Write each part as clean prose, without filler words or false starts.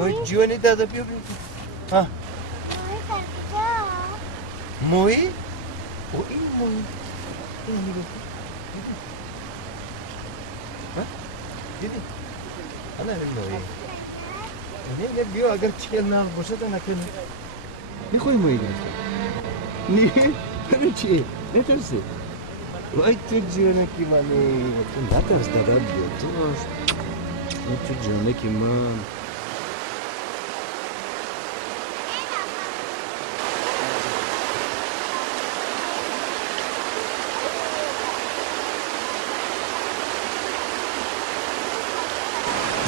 اوه جوانی دادا بیا بیا ها موی او این موی این نگاه ها دیدی انا این موی نه بیا اگر چیکار نام باشه تا نکنه میخوای موی گرفته نه برای چی نترسی وای تو جونکی منی تو نترس دادا بیا تو تو جونکی من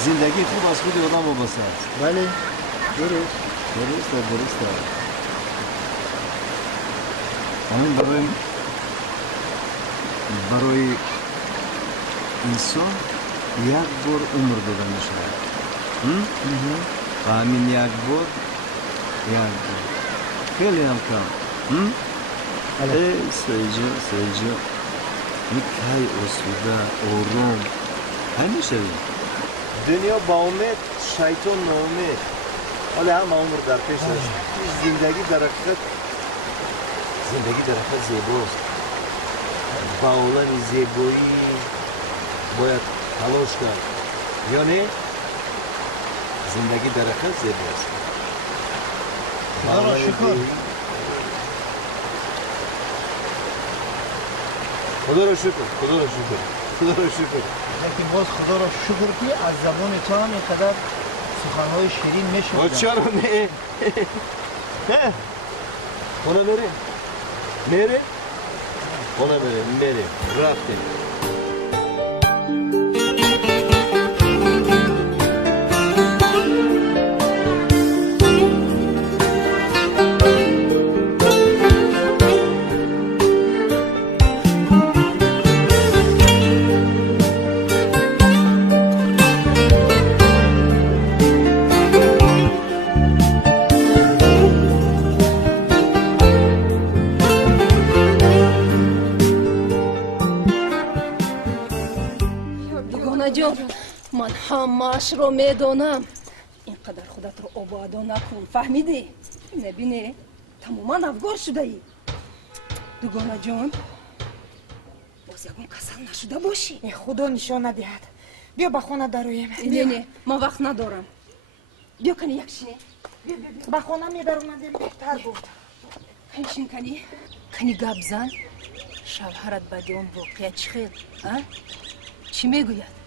زندگی خوب از خود آدم وابسته است. بله. درسته. همین برای انسان یک بار عمر داده میشود. و همین یک بار خیلی هم کم. سیجا میکای آسوده آرام همیشه دنیا با امید شیطان ناامید حالا هم عمر در پیش داشت زندگی در حقیقت زیباست با اولان زیبایی باید تلاش کرد یا نه زندگی در حقیقت زیباست خدا را شکر لیکن باز خدا را شکر که از زبان تو هم اینقدر سخنهای شیرین میشد چرا نه خونه میره رفتیم من همش رو میدونم اینقدر خودت رو آبادان نکن فهمیدی؟ نبینی تماما افگار شده ای دوگانه جان باز یکون کسل نشده باشی خدا نشان ندهد بیا به خانه درویم نه ما وقت ندارم بیا کنی یک شینه به خانه میدارم بهتر بود کنشین کنی گپ زن شوهرت بعد اون واقعیت چی خیل چی میگوید؟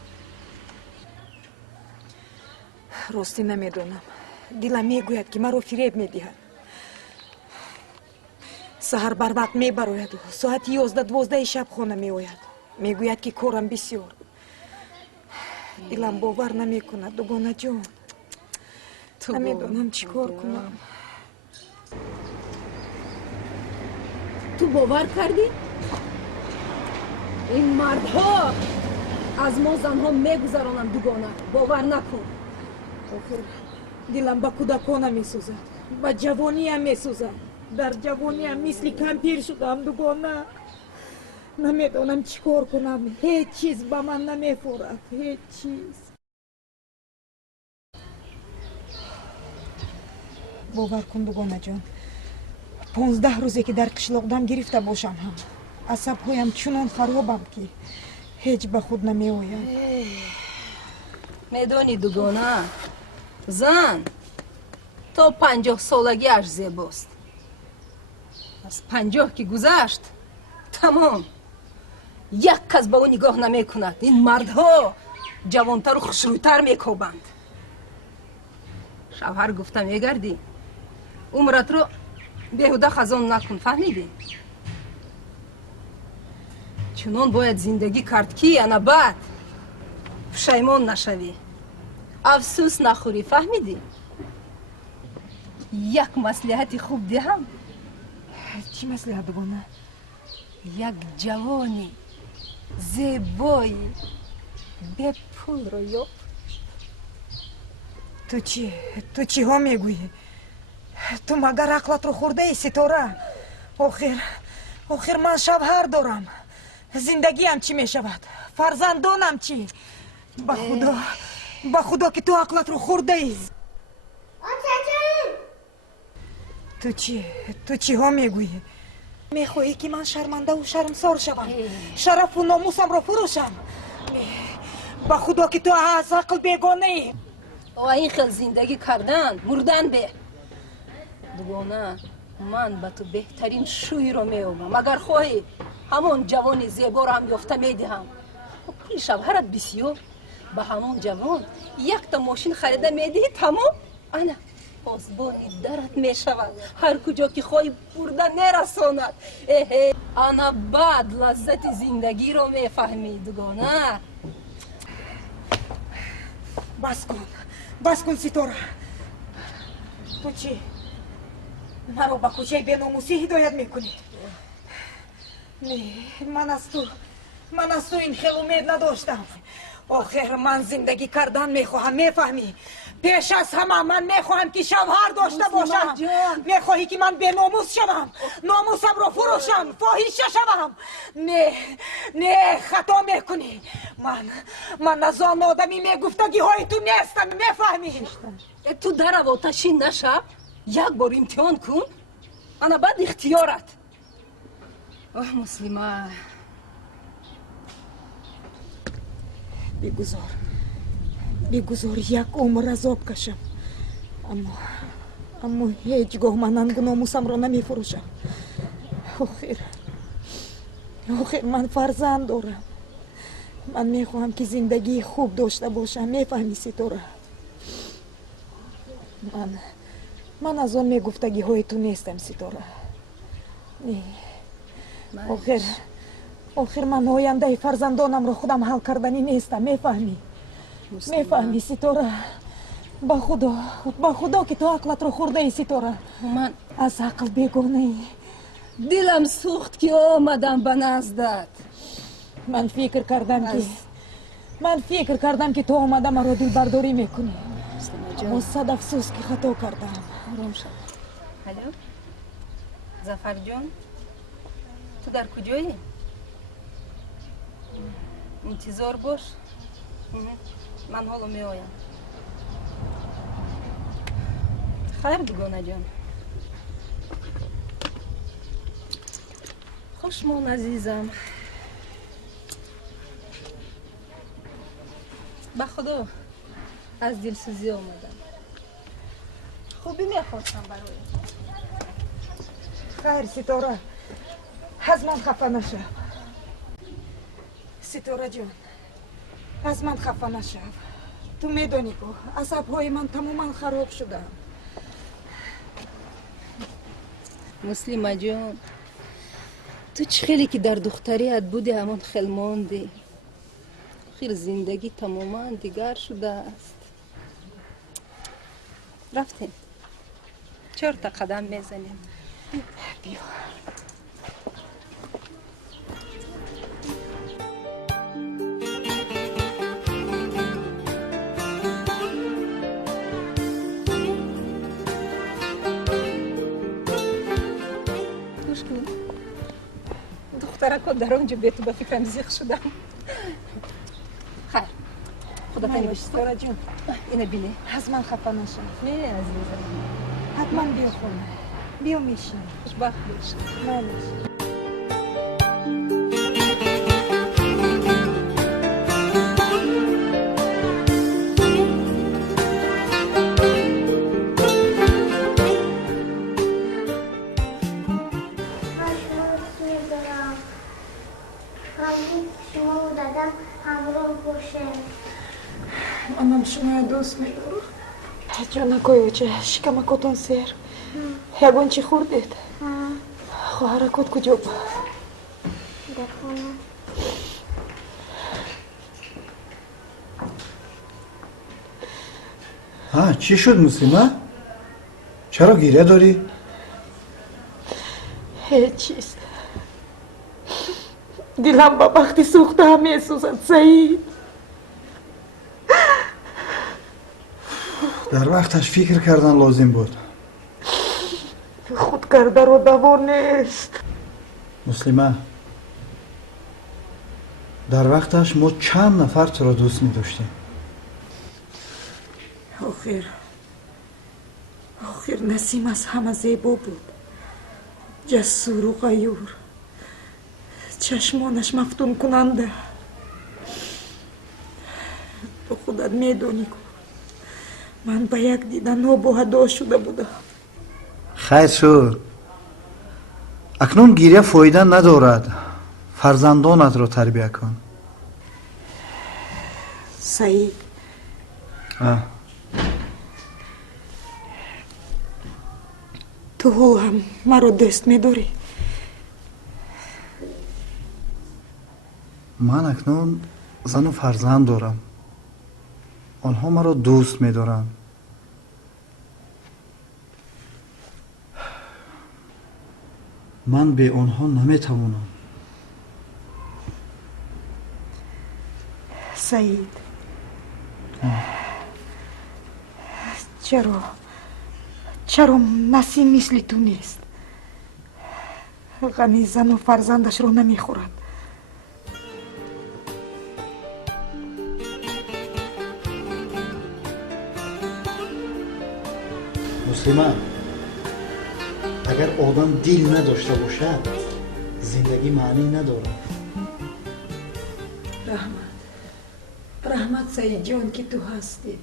راستی نمیدونم دلم میگوید که مرا فریب میدهد سحر بر وقت میبراید و ساعت 11-12 شب خانه میآید میگوید که کارم بسیار دلم باور نمیکند دوگانه جان نمیدونم چی کار کنم تو باور کردی؟ این مردها از ما زنها میگذرانند دوگانه باور نکن آخر دلم با کودکانم میسوزد با جوانیم میسوزد در جوانیم مثل کمپیر شدم دوگانه نمیدونم چی کار کنم هیچ چیز با من نمیخورد هیچ چیز باور کن دوگانه جان 15 روزه که در قشلاقدم گرفته باشم هم عصبهایم چنان خرابم که هیچ به خود نمیآید میدونی دوگانه زن تا 50 سالگی اش زیباست از 50 که گذشت تمام یک کس به او نگاه نمی کند این مردها جوانتر و خوشرویتر میکوبند شوهر گفته میگردی عمرت رو بیهوده خزان نکن فهمیدی چنان باید زندگی کرد که انا بعد پشیمان نشوی افسوس نخوری فهمیدی یک مصلحت خوب دهم چی مصلحت دوگانه یک جوانی زیبایی به پول رو یاب تو چی ها میگویی تو مگر عقلت رو خورده ای ستاره آخر من شوهر دارم زندگیم چی میشود فرزندانم چی به خدا که تو عقلت رو خورده ای تو چی ها میگویی؟ میخواهی که من شرمنده و شرمسار شوم، شرف و ناموسم را فروشم؟ با خدا که تو از عقل بیگانه ای. و این خیل زندگی کردن مردن به دوگانه. من به تو بهترین شوی رو میومم. اگر خواهی همون جوان زیبا رو هم یافته میدهم. پول شوهرت بسیار، به همون جوان یک تا ماشین خریده میدهی تمام. انا پاسبانی درت میشود، هر کجا که خواهی برده میرساند. انا بعد لذت زندگی رو میفهمی دوگانه. بس کن سیتورا. تو چی؟ مرا با کوچه بیناموسی هدایت میکنی؟ نه، من از تو این خیل امید نداشتم. آخر من زندگی کردن میخواهم، میفهمی؟ پیش از همه من میخواهم که شوهر داشته باشم. میخواهی که من بیناموس شوم، ناموسم رو فروشم، فاحشه شوم؟ نه خطا میکنی. من از آن آدمی میگفتگی های تو نیستم، میفهمی؟ تو در آتشی نشب، یک بار امتحان کن، انا بعد اختیارت. مسلمه بگذار یک عمر عذاب کشم، اما هیچگاه من ننگ و ناموسم را نمی فروشم. آخر من فرزند دارم. من میخواهم که زندگی خوب داشته باشم، میفهمی سیتورا؟ من از آن میگفتگی های تو نیستم سیتورا. نه، آخر من آینده فرزندانم را خودم حل کردنی نیستم، میفهمی؟ میفهمی سیتورا؟ با خدا که تو عقلت رو خورده ای سیتورا. من از عقل بیگانه ای. دلم سوخت که آمدم به نزدت. من فکر کردم که تو آمده مرا دل برداری میکنی. اما صد افسوس که خطا کردم. آرام شد. الو ظفر جان، تو در کجایی؟ انتظار باش، من حالا می آیم. خیر دوگانه جان. خوشمان عزیزم. به خدا از دلسوزی آمدم. خوبی میخواستم برای خیر سیتورا، از من خفه نشو. سیتورا جان، از من خفه نشو. تو میدونی که عصبهای من تماما خراب شده. مسلمه جان، تو چه خیلی که در دختریت بودی همون خیل ماندی. خیر زندگی تماما دیگر شده است. رفتیم 4 تا قدم میزنیم. بیا. گوش کن، دخترک در آنجا به تو به فکرم زیخ شدم. خیر خدا تنی باشی سیتورا جون. اینه بینی از من خفه نشو. نه عزیزم، حتما بیا خونه. بیا میشین. خوشبخت باش. مالش. منم شما دوست میدارم. جانا کویوچه شکم کتون سیر. یگون چی خوردید؟ خواهرکت کجا با؟ در خونه. چی شد مسلمه؟ چرا گیره داری؟ هیچ چیز. دلم با وقتی سوخته هم میسوزد سعید. در وقتش فکر کردن لازم بود. خود کرده رو دوا نیست. مسلمه، در وقتش ما چند نفر تو را دوست می داشتیم. آخر نسیم از همه زیبا بود. جسور و غیور، چشمانش مفتون کننده. تو خودت میدونی که من به یک دیدن نابهدا شده بودم. خیر شد. اکنون گریه فایده ندارد. فرزندانت را تربیت کن. سعید، تو هم مرا دوست می‌داری؟ من اکنون زن و فرزند دارم. آنها مرا دوست می‌دارند. من به آنها نمیتوانم. سعید، چرا نسیم مثل تو نیست؟ غمی زن و فرزندش رو نمیخورد. مسلمان، اگر آدم دل نداشته باشد زندگی معنی ندارد. رحمت سعید جان که تو هستی.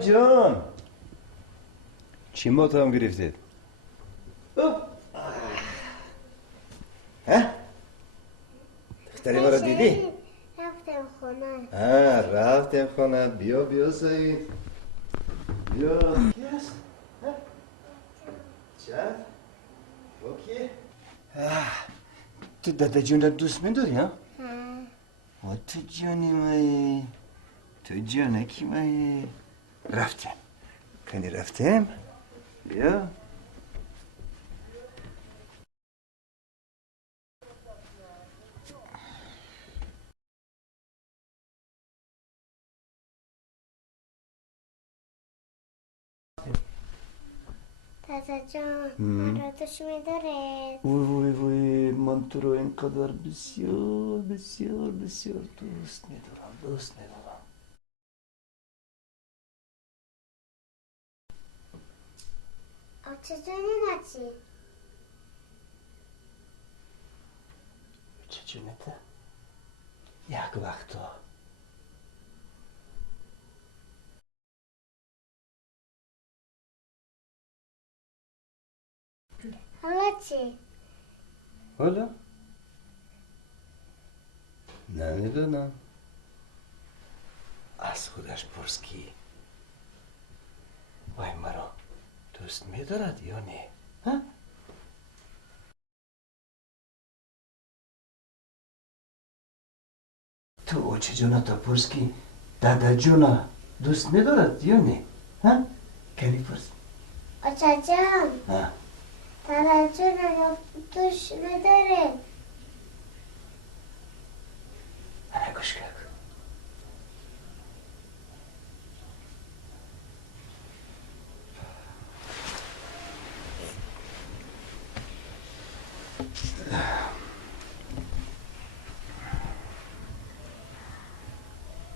جان چی ما تو هم گرفتید؟ دختری مرا دیدی؟ رفتم خونه. رفتم خانه. بیا سعید، بیا. کی هست؟ چه؟ با کیه؟ تو دادا جون را دوست می‌داری ها؟ تو جانی مایی، تو جانکی مایی. رفتم بیا. تازه جان مرا دوست می‌داره. وای من تو رو اینقدر بسیار دوست می‌دارم. چطوری نچی؟ چه جونته؟ یک وقتا حالا چی؟ حالا؟ نمیدونم. از خودش پرس کی؟ وای مرا دوست می‌دارد یا نه؟ ها؟ تو او چه جونا تا پرس کی دادا جونا دوست می‌دارد یا نه؟ ها؟ کنی پرس. آچا جان ها؟ تازه جان دوست می‌داره. انا گوش کرد.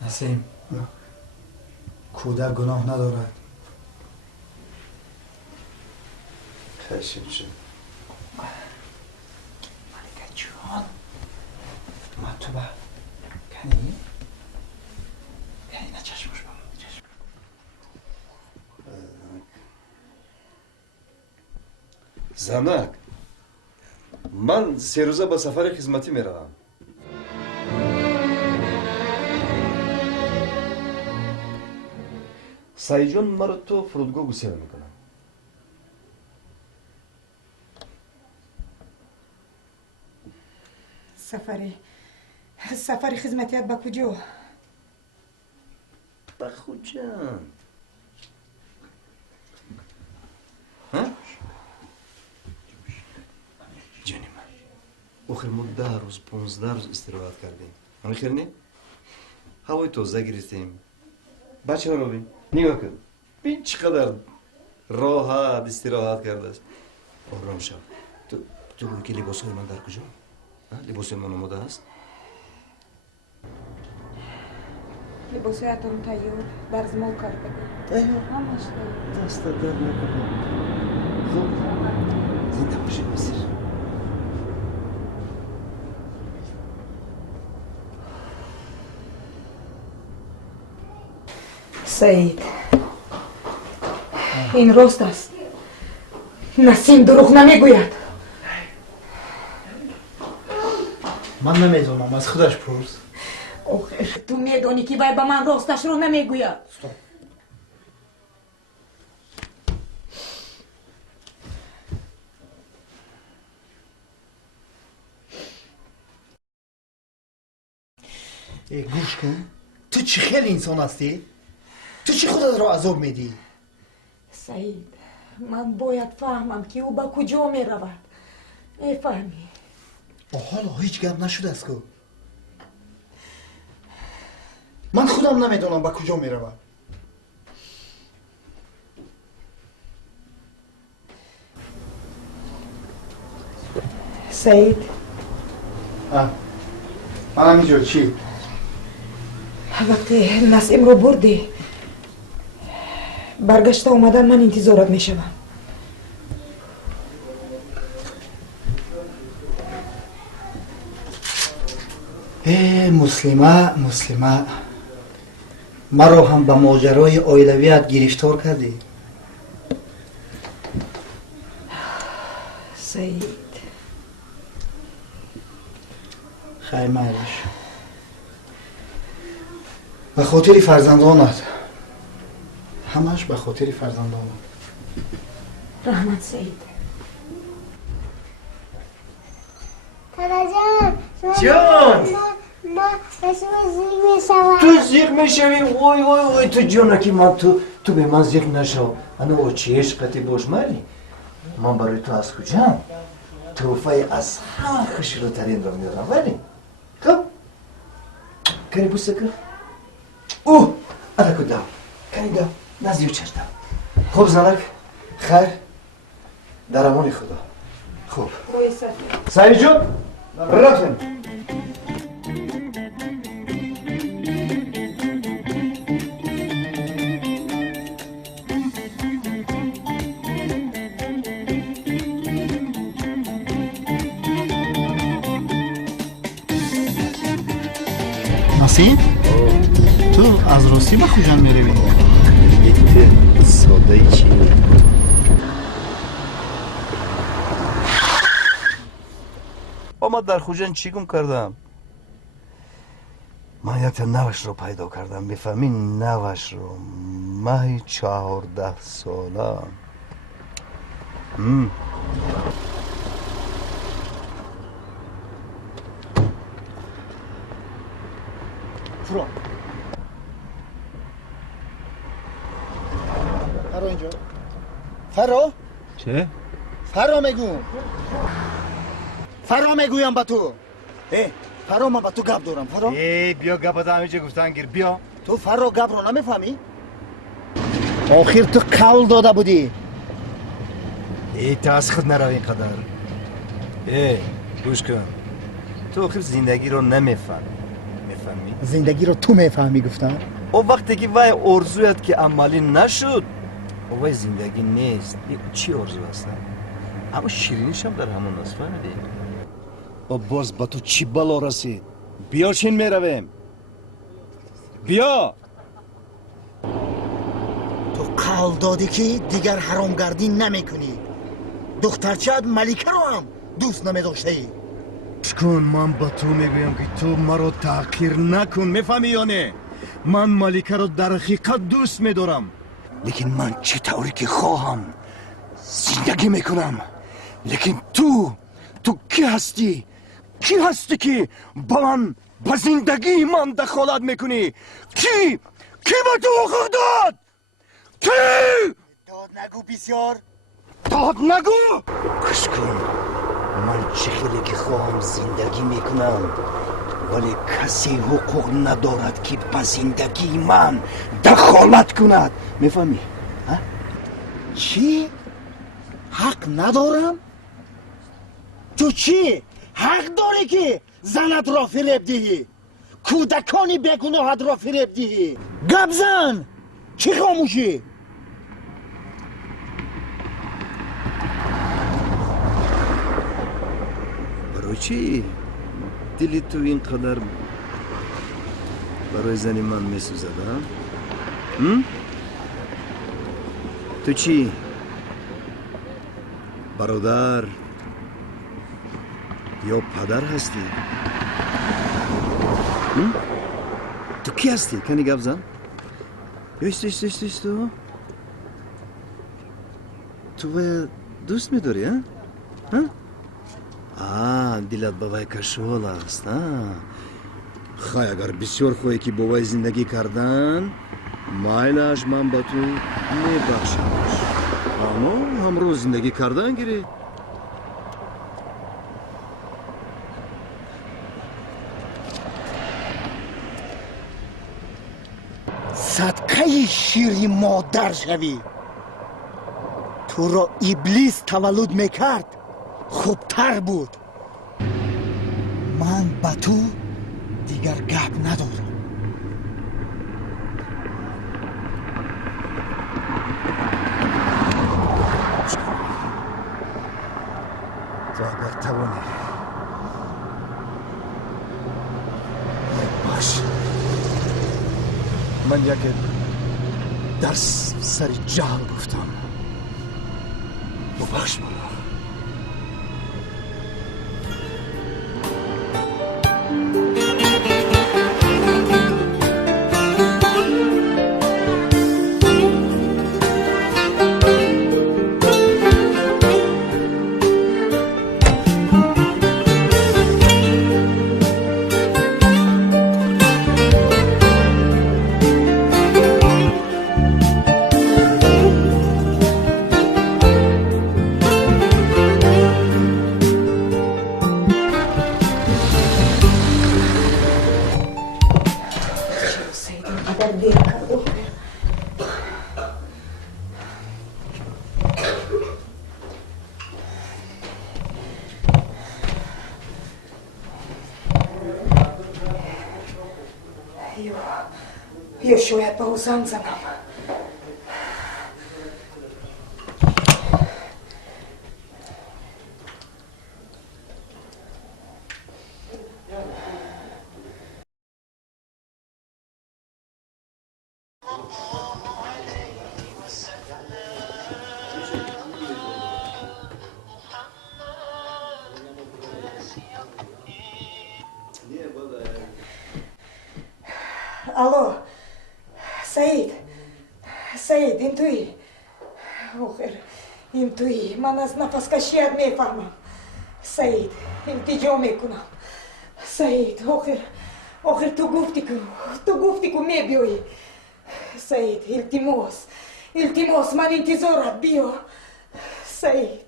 نسیم، کودک گناه ندارد. خشم شد. ملکه جان من تو با کنی؟ نه چشمش با چشم. زنک من 3 روزه با سفر خدمتی میروم. سعید جان مرا تو فرودگاه گسیل میکنم. سفر خدمتیت با کجا؟ با خودجان ها؟ جانی من آخر ما 10 روز 15 روز استراحت کردیم همین خیر نه؟ هوای تازه گرفتیم بچه ها رو بین نگاه کن بین چقدر راحت استراحت کرده است آرام شو تو بگو که لباس های من در کجا؟ لباس من آماده است؟ لباسایتان تیار در زمان کار بگو همش تیار دست در نکنه خب زنده باشید مصیر سعید این راست است نسیم دروغ نمیگوید من نمیدونم از خودش پرس آخر تو میدونی که وای با من راستش رو نمیگوید گوش کن تو چی خیلی انسان هستی؟ تو چی خودت رو عذاب میدی؟ سعید من باید فهمم که او با کجا می رود میفهمی حالا هیچ گپ نشده است که من خودم نمیدونم با کجا میروم سعید من همینجور چی؟ وقتی نسیم رو بردی برگشته اومدن من انتظارت میشوم مسلمه مرا هم به ماجرای اویلویت گرفتار کردی سعید خیر میلش به خاطر فرزندانت همش به خاطر فرزندانت رحمت سعید جان جان ما اسم زیر میشوم تو زیغ میشوی وای وای وای تو جانکی من تو به من زیغ نشو انا او چی عشقتی باش مالی من برای تو از کجام توفای از همه خشلوترین رو میارم ولی خب کاری بوسه کن اوه انا کدام کاری دام نزیو چشتم خوب زنک خیر در امان خدا خوب سعید جون رفتم نسیم؟ تو از راستی با کجا میروی؟ یک ساده چی؟ ما در خوجان چی گم کردم؟ من یک تا نوش رو پیدا کردم میفهمی نوش رو ماهی 14 ساله فرو فرو اینجا فرو چه؟ فرو میگو فرو میگویم با تو فرو من با تو گپ دارم فرو بیا گپ تا همینجا گفتن گیر بیا تو فرو گپ رو نمیفهمی آخر تو قول داده بودی تا از خود نرو اینقدر گوش کن تو آخر زندگی رو نمیفهمی میفهمی؟ زندگی رو تو میفهمی گفتم او وقتی که وای ارزویت که عملی نشد او وای زندگی نیست چی ارزو هستن؟ اما شیرینیش هم در همون است فهمیدی؟ او باز با تو چی بلا رسید؟ بیا چین میرویم بیا تو قول دادی که دیگر حرامگردی نمیکنی دخترچه ملیکه رو هم دوست نمیداشته ای کن من با تو میگویم که تو مرا تحقیر نکن میفهمی یا نه؟ من ملیکه رو در حقیقت دوست میدارم لیکن من چطوری که خواهم زندگی میکنم لیکن تو کی هستی؟ کی هستی که با زندگی من دخالت میکنی؟ کی به تو حقوق داد؟ کی؟ داد نگو بسیار. داد نگو. گوش کن، من چه خیلی که خواهم زندگی میکنم، ولی کسی حقوق ندارد که به زندگی من دخالت کند. میفهمی؟ چی؟ حق ندارم؟ تو چی؟ حق داری که زنت را فریب دهی؟ کودکانی بیگناهت را فریب دهی؟ گپ زن! چی خاموشی؟ برای چی؟ دلی تو اینقدر برای زن من میسوزد؟ تو چی؟ برادر یا پدر هستی؟ تو کی هستی؟ کنی گپ زن؟ ایستو تو دوست میداری ها؟ دلت بابای کشول است. خواهی اگر بسیار خواهی که بابای زندگی کردن، مایلش من با تو میبخشمش، اما همرو زندگی کردن گیری. صدقه شیری مادر شوی. تو را ابلیس تولد میکرد خوبتر بود. من با تو دیگر گپ ندارم. تو اگر توانی باش، من یک درس سر جهل گفتم، ببخش مرا. یا شاید با او زنگ زنم. الو سعید این توی؟ آخر این توی؟ من از نفس کشیت میفهمم. سعید التجا میکنم. سعید آخر تو گفتی که میبیایی. سعید التماس من انتظارت بیا. سعید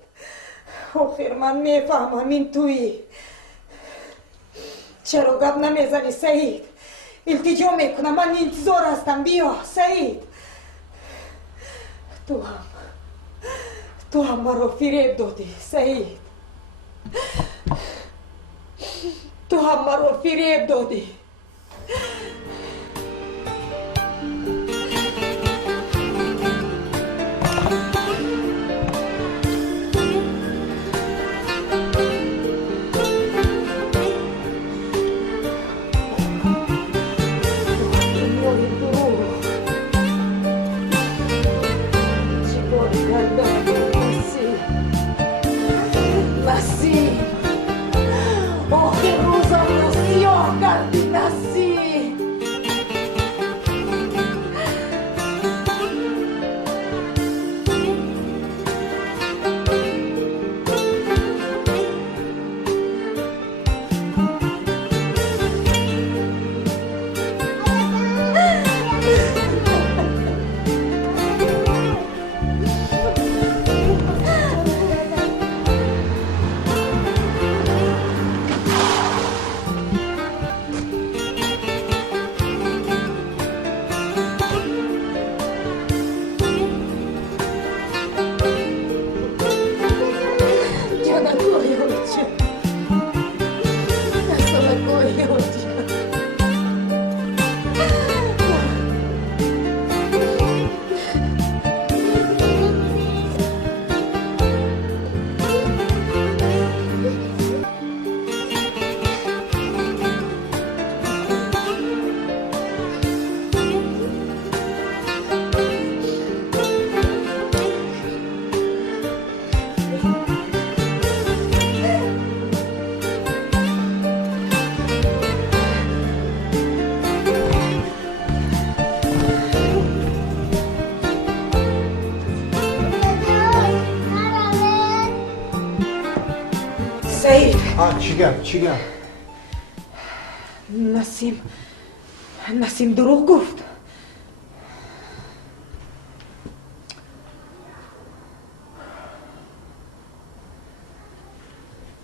آخر من میفهمم این توی. چرا گپ نمیزنی سعید؟ التجا میکنم، من انتظار هستم، بیا سعید. تو هم مرا فریب دادی سعید. تو هم مرا فریب دادی. آخر روزم را سیاه کردی نسیم. چی گپ؟ نسیم دروغ گفت.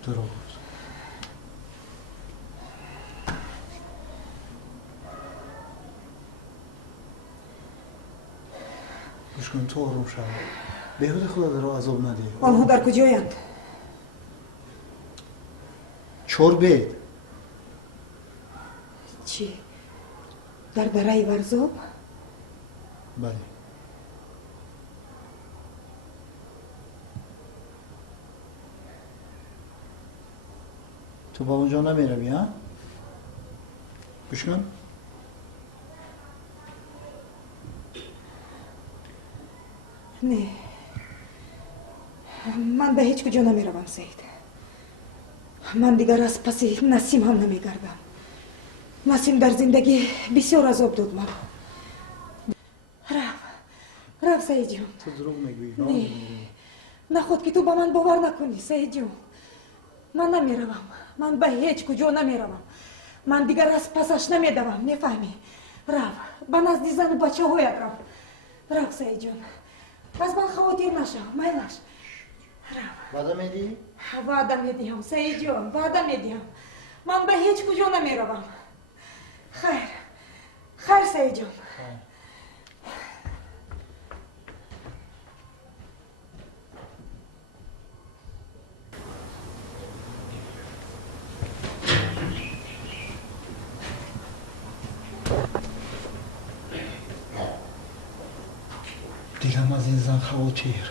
دروغ گوش کن، تو آروم شو. بهوده خدا رو عذاب نده. آنها در کجایند؟ چربید. چی؟ در دره ورزاب؟ بله. تو با اونجا نمیروی ها؟ گوش کن. نه، من به هیچ کجا نمیروم سید. من دیگر از پس نسیم هم نمیگردم. نسیم در زندگی بسیار عذاب داد مرا. رفت سید جون. تو دروغ میگویی. نه خود که تو با من باور نکنی سید جون. من نمیروم. من به هیچ کجا نمیروم. من دیگر از پسش نمیدوم. میفهمی؟ رفت به نزد زن و بچه هایت رفت سید جون. از من خواهدیر نشو. میلش وعده میدی؟ وعده میدیم سید جون. وعده میدیم. من به هیچ کجا نمیروم. خیر سید جون. دیلم از این زن خواهدیر.